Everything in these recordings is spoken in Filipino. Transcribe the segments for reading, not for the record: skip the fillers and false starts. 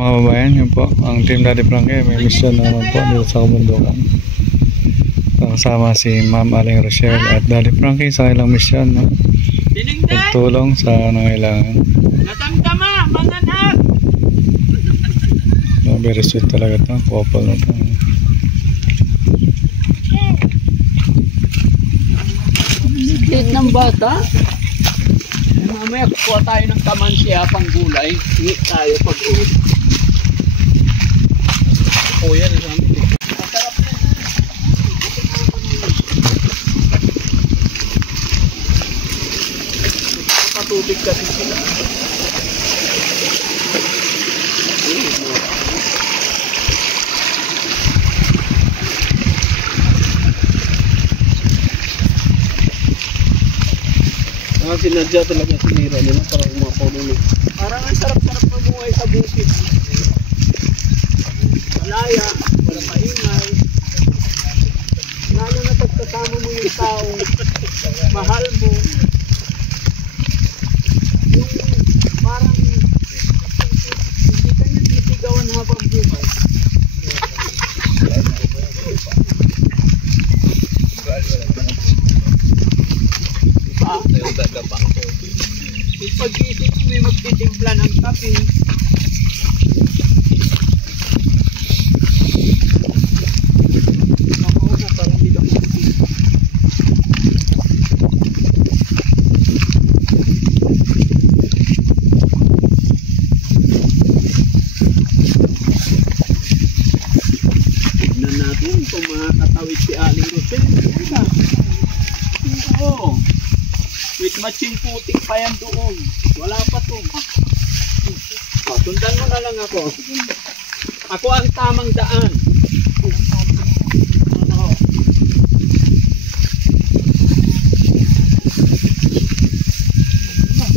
Mga kababayan, yun po, ang Team Daddy Frankie may mission na naman po dito sa kabundukan. Kasama si Ma'am Aling Rochelle at Daddy Frankie sa ilang mission, no? Pagtulong sa nangailangan. Natamtama, mga anak! No, very sweet talaga ito, couple na ito. Liit ng bata. Mamaya kukuha tayo ng kamansiya pang gulay. Hingit tayo pag-uwi. O yan, masarap na. Patubig kasi sila. Sinadya talaga sinira nila para umapaw nila. Parang ang sarap-sarap mamuhay sa bukid. Malaya, wala maingay. Lalo na pagkasama mo yung tao, mahal mo. Yung parang hindi ka niya titigawan habang buhay. Pag-isip mo may magtitimpla ng kape. Mamauna parang hindi ka makikita. Tignan natin kung makakatawid si Aling Rochelle. Oo. With matching putik pa yan doon. Wala pa to. O, sundan mo na lang ako. Ako ang tamang daan.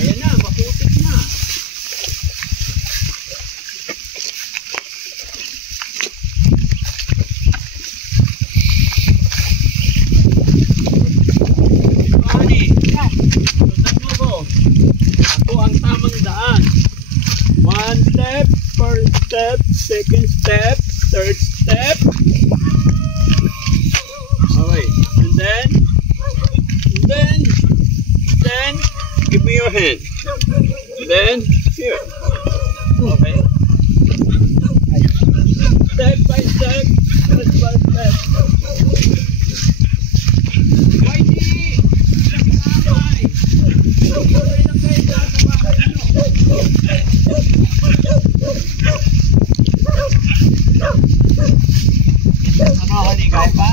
Ayan na, maputik na. One step, first step, second step, third step. Okay, and then, give me your hand. And then, here. Okay. Step by step, step by step. Ano, haligay pa?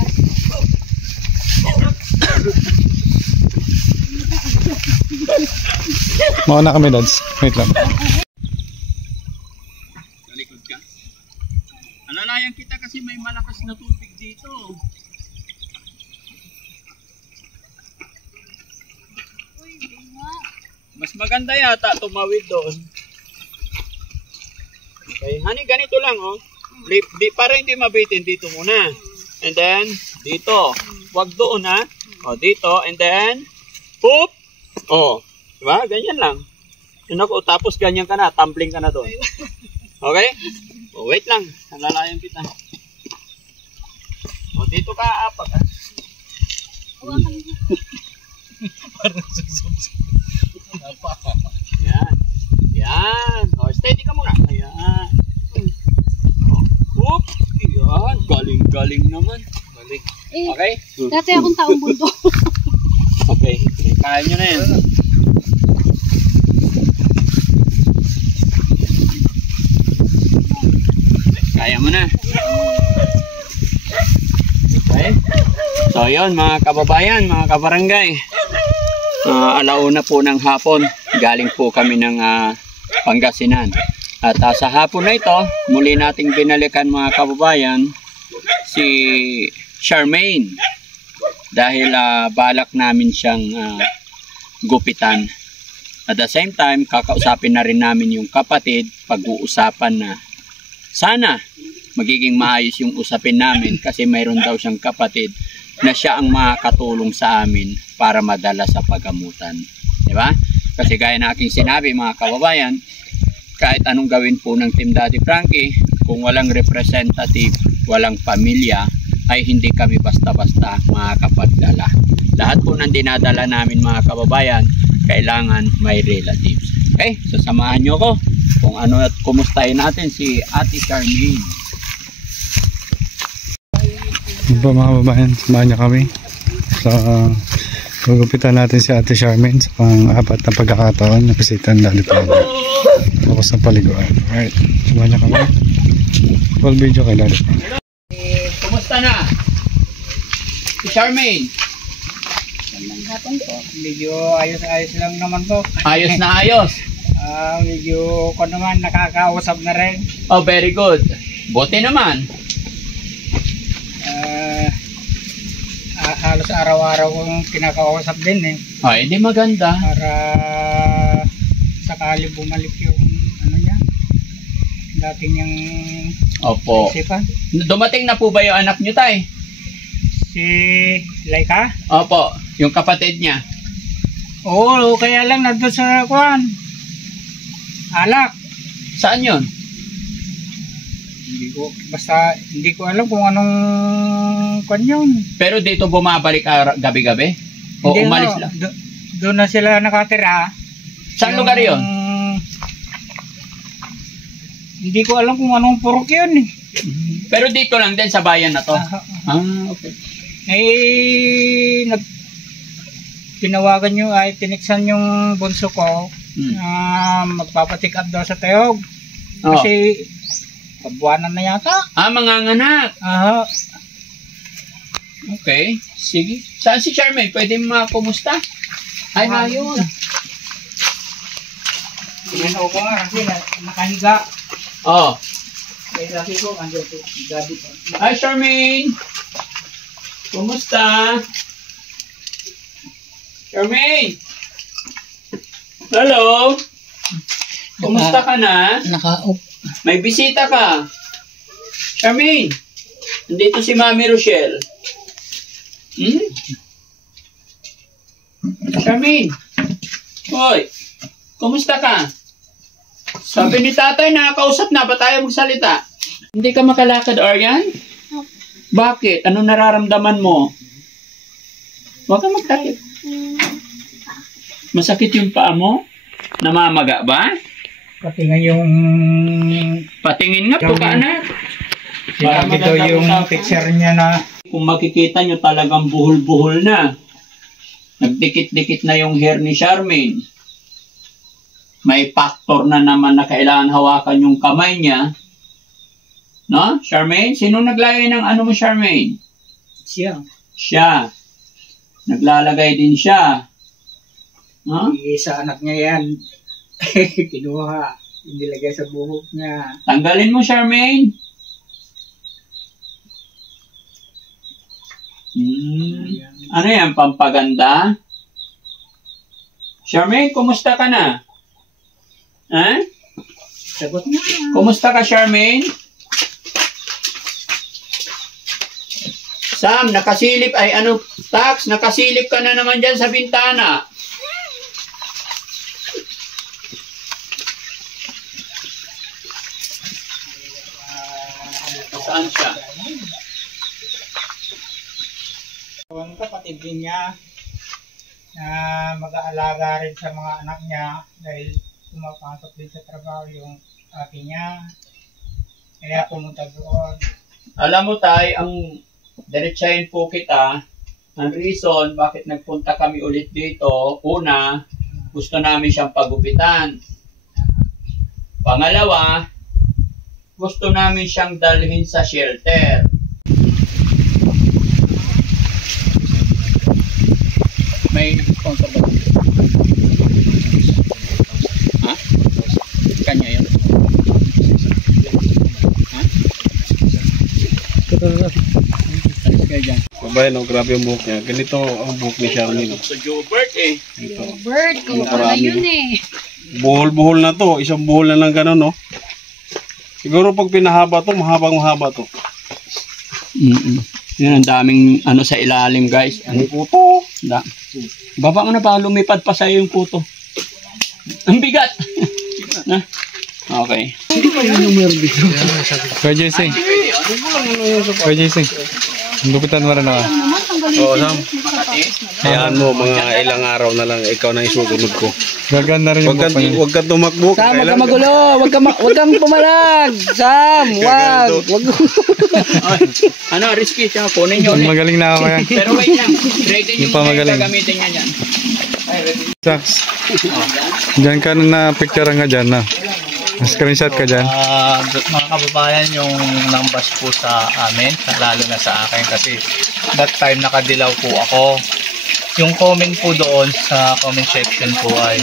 Mauna kami, Dads. Wait lang. Talikod ka. Alalayan kita kasi may malakas na tubig dito. Mas maganda yata tumawid doon. Okay, honey, ganito lang, oh. Para hindi mabitin, dito muna. And then, dito. Wag doon, ha. O, dito. And then, poop. O, diba? Ganyan lang. Tapos ganyan ka na. Tumbling ka na doon. Okay? O, wait lang. Nalalayan kita. O, dito ka apak, ha. Parang susubsub. Yan. Yan. O, steady ka muna. Ayan. Oop. Yan. Galing-galing naman. Galing. Okay? Dati akong taong mundo. Okay. Kaya nyo na yan. Kaya mo na. Okay. So, yun mga kababayan, mga kabarangay. Alauna po ng hapon. Galing po kami ng Pangasinan. At sa hapon na ito, muli nating binalikan mga kababayan si Charmaine. Dahil balak namin siyang gupitan. At the same time, kakausapin na rin namin yung kapatid, pag-uusapan na sana magiging maayos yung usapin namin kasi mayroon daw siyang kapatid na siya ang makakatulong sa amin para madala sa pagamutan. Diba? Kasi gaya na aking sinabi mga kababayan, kahit anong gawin po ng Team Daddy Frankie, kung walang representative, walang pamilya, ay hindi kami basta-basta makakapagdala. Lahat po ng dinadala namin mga kababayan, kailangan may relatives. Okay, sasamahan nyo ko kung ano at kumustahin natin si Ate Charmaine. Yun po mga kababayan, samahan niyo kami sa gugupitan natin si Ate Charmaine sa pang-apat na pagkakataon na bisita ng Daddy Frankie. Tapos ng paliguan. Alright, samahan niyo kami. Full video kay Daddy Frankie. Kumusta na? Si Charmaine? Magandang hapon po. Medyo ayos-ayos lang naman po. Ayos na ayos. Medyo ko naman nakakausap na rin. Oh, very good. Buti naman. Halos araw-araw kong kinakausap din eh. Oh, hindi maganda. Para sakali bumalik yung ano niya. Dating yung Opo. isipan. Dumating na po ba yung anak niyo, tay? Si Laika? Opo, yung kapatid niya. Oo, kaya lang nandun sa kuwan. Alak. Saan yun? Hindi ko alam kung anong kuwan yun. Pero dito bumabalik gabi-gabi? O Hindi, umalis no. lang? Doon na sila nakatira. Saan lugar yun? Hindi ko alam kung anong purok yun eh. Pero dito lang din sa bayan na to? Okay. Tinawagan nyo ay tiniksan yung bunso ko na magpapatik up daw sa Tayog. Kasi kabuanan na yata. Manganganak. Aha. Okay, sige. Saan si Charmaine? Pwede mo kumusta? Ay, na yun. Tingnan ko nga kasi nakahiga. Oh. May laki ko, andun ko. Gabi pa. Hi, Charmaine. Kumusta? Charmaine. Hello. Kumusta ka na? May bisita ka. Charmaine. Nandito si Mami Rochelle. Charmaine. Hoy. Kumusta ka? Sabi ni tatay, nakakausap na ba tayo magsalita? Hindi ka makalakad, Arian? Bakit? Ano nararamdaman mo? Huwag ka magtakip. Masakit yung paa mo? Namamaga ba? Pati nga yung... Patingin nga po ka, anak. Sinabi daw yung picture niya na... Kung makikita nyo talagang buhol-buhol na. Nagdikit-dikit na yung hair ni Charmaine. May factor na naman na kailangan hawakan yung kamay niya. No? Charmaine? Sino naglalagay ng ano mo, Charmaine? Siya. Siya. Naglalagay din siya. No? Sa anak niya yan. Kinuha. Nilagay sa buhok niya. Tanggalin mo, Charmaine. Ano yan? Pampaganda? Charmaine, kumusta ka na? Ha? Sagot na. Kumusta ka, Charmaine? Sam, nakasilip, Tax, nakasilip ka na naman dyan sa bintana. Saan siya? Ang kapatid din niya na mag-aalaga rin sa mga anak niya dahil pumapasok din sa trabaho yung ate niya. Kaya pumunta doon. Alam mo, tay, ang diretsahin po kita, ang reason bakit nagpunta kami ulit dito, una, gusto namin siyang pagupitan. Pangalawa, gusto namin siyang dalhin sa shelter. May sponsor ba? Ha? Kanya yun? Ha? Alis kayo dyan. Babae, no, grabe yung buhok niya. Ganito ang buhok ni Charmaine. Sa Jobert eh. Ito. Bird, kung ano yun eh. Buhol-buhol na to. Isang buhol na lang gano'n, no? Siguro pag pinahaba to, mahaba to. Yun, ang daming ano sa ilalim, guys. Ano po to? Baba mo na pa, lumipad pa sa'yo yung puto. Ang bigat! Na? Okay. Kuya JC. Kuya JC. Lupitan mo rin ako. Oo, Sam. Hayaan mo, mga ilang araw na lang, ikaw na isusunod ko. Gaganda rin yung buhok niya. Huwag ka tumakbo. Sam, huwag kang magulo. Huwag kang pumalag. Sam, wag. Ano, risky siya. Kunin nyo ulit. Magaling na ako kaya. Pero wait lang. Ready Yung yung pa magaling. gagamitin niya dyan. Saks. Diyan ka na picture nga dyan na. Screenshot ka dyan. Mga kababayan, yung numbers po sa amin, lalo na sa akin kasi that time nakadilaw po ako. Yung comment po doon sa comment section po ay,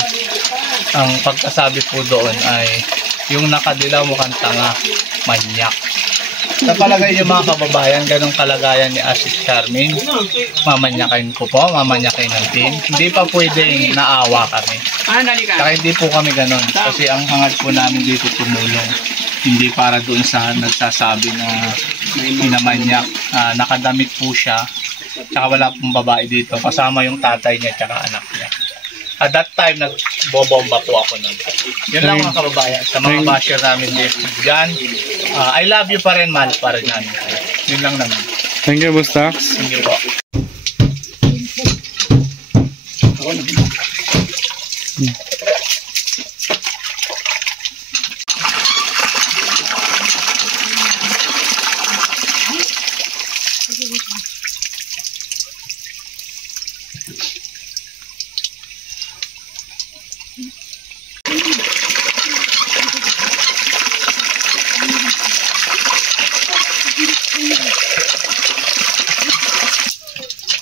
ang pagkasabi po doon ay, yung nakadilaw mukhang tanga, manyak. Sa palagay niyo mga kababayan, ganong kalagayan ni Asis Charmin, mamanyakin ko po, mamanyakin ng team. Hindi pa pwedeng naawa kami. Nalika. Saka hindi po kami ganon. Kasi ang hangad po namin dito tumulong. Hindi para doon sa nagsasabi na minamanyak. Nakadamit po siya. Saka wala pong babae dito. Kasama yung tatay niya tsaka anak niya. At that time, nagbobomba po ako nun. Yun lang mga kababayan. Sa mga basher namin dito dyan. I love you pa rin, mahal pa rin namin. Yun lang naman. Thank you, Bustax. Thank you po.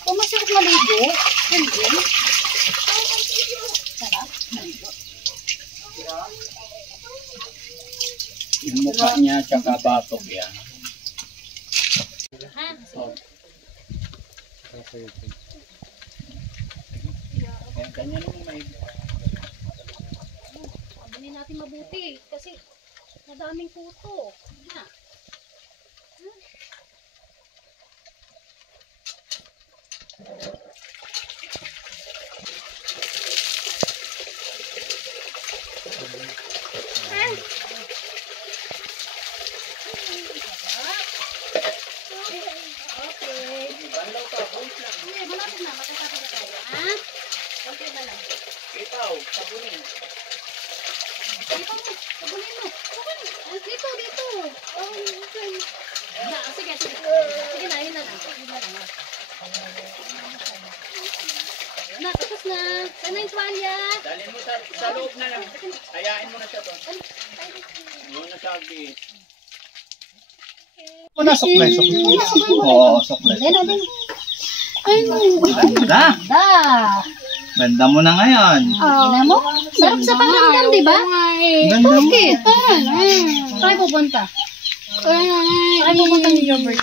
Kung masarap maligo, hindi. Sarap maligo. Yung mukha niya tsaka batok yan. Ha? Kanya naman may... Pagdanin natin mabuti kasi madaming puto. Na. Okay, malapit na. Matatapos na tayo. Ha? Okay na lang. Ikaw, sabunin. Dito mo. Sabunin mo. Dito, dito. Okay. Na, sige, sige. Sige na, yun na lang. Yun na lang. Ayun na, tapos na. Sana yung tuwalya. Dalhin mo sa loob na lang. Hayain mo na siya doon. Yun na sabi. Una, suklay. Oo, suklay. Ayun na. Ganda. Da. Ganda mo na ngayon. Ina mo? Sarap sa pakiramdam, di ba? Ganda mo. Bakit? Saan pupunta? Saan pupunta ni Robert?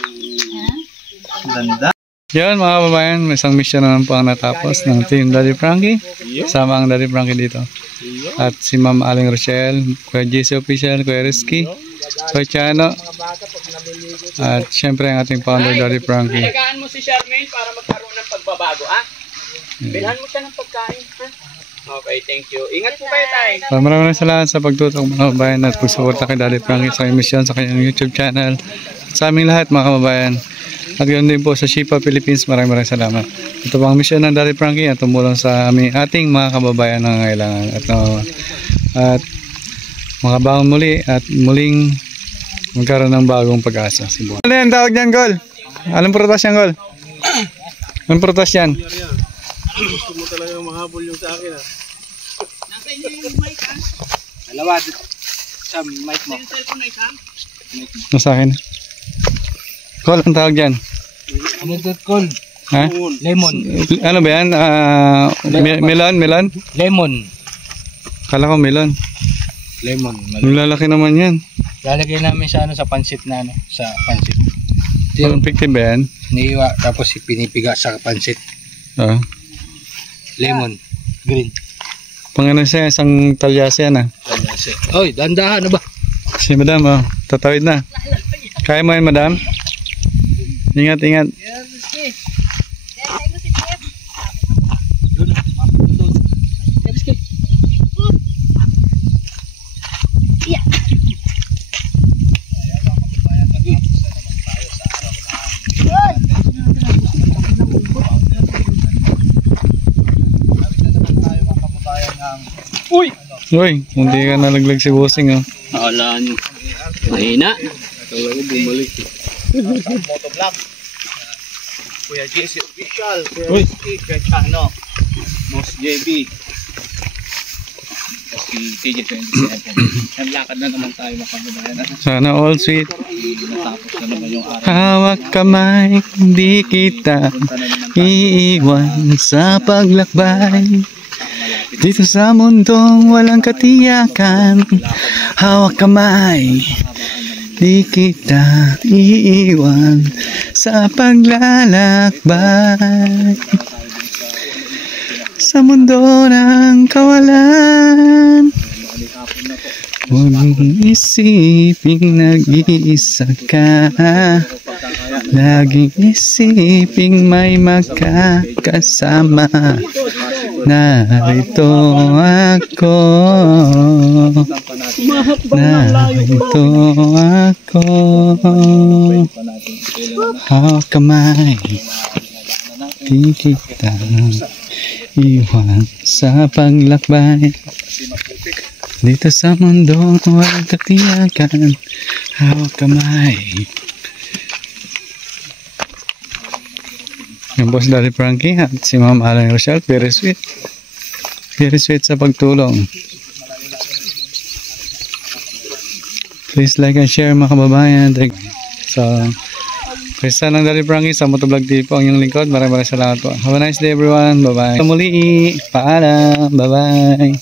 Ganda. Yan mga kababayan, may isang mission naman po ang natapos ng Team Daddy Frankie. Sama ang Daddy Frankie dito. At si Ma'am Aling Rochelle, Kuya JC Official, Kuya Rizky, Kuya Chano. At syempre ang ating founder Daddy Frankie. Alagaan mo si Charmaine para magkaroon ng pagbabago, ha? Bilhan mo siya ng pagkain, ha? Okay, thank you. Ingat po kayo tayo. Maraming salamat sa pagtutok mga kababayan at pagsuporta kay Daddy Frankie sa emisyon sa kanyang YouTube channel. Sa aming lahat mga kababayan. At ganoon din po sa Shipa Philippines, maraming salamat. Ito po ang misyon ng Daddy Frankie at tumulong sa ating mga kababayan na nangangailangan. At makabangon muli at muling magkaroon ng bagong pag-asa. Ano yan tawag niyan, Gol? Anong prutas yan, Gol? Anong prutas yan? Gusto mo talaga mahabol yung sa akin, ha? Nasa inyo yung mic, ha? Dalawa. Sa mic mo. Yung cellphone na isang? Ano sa akin? Gol, ang tawag dyan? Ano ito, Col? Ha? Lemon. Ano ba yan? Melon? Lemon. Kala ko melon. Lemon. Lalaki naman yan. Lalagay namin sa sa pansit na sa pansit. Parang pictive ba yan? Niiwa tapos pinipiga sa pansit. Oo. Lemon. Green. Pangano siya, isang talyasa yan ah. Oy, dandahan na ba? Si madam, oh, tatawid na. Kaya mo yan, madam? Ingat, ingat. Yeah. Uy! Uy, hindi ka nalaglag si Bossing, oh. Akala nyo. Mahina. Talaga bumalik. Motovlog. Kuya JC Official. Kuya Uy. Rizky. Kuya Chano. Boss JB. Si TJ27. Naglakad na naman tayo mga kababayan. Sana all sweet. Natapos na naman yung araw. Hawak kamay, di kita iiwan sa paglakbay. Dito sa mundong walang katiyakan. Hawak kamay, di kita iiwan sa paglalakbay. Sa mundo ng kawalan, huwag mong isiping nag-iisa ka. Laging isiping may magkakasama. Narito ako. Narito ako. Hawak kamay, di kita iwan sa paglakbay. Dito sa mundo walang katiyakan. Hawak kamay. Yung Boss Daddy Frankie at si Ma'am Aling Rochelle, very sweet. Very sweet sa pagtulong. Please like and share mga kababayan. So, Krista ng Daddy Frankie sa Motovlog TV po ang inyong lingkod. Maraming salamat po. Have a nice day everyone. Bye bye. Muli, paalam. Bye bye.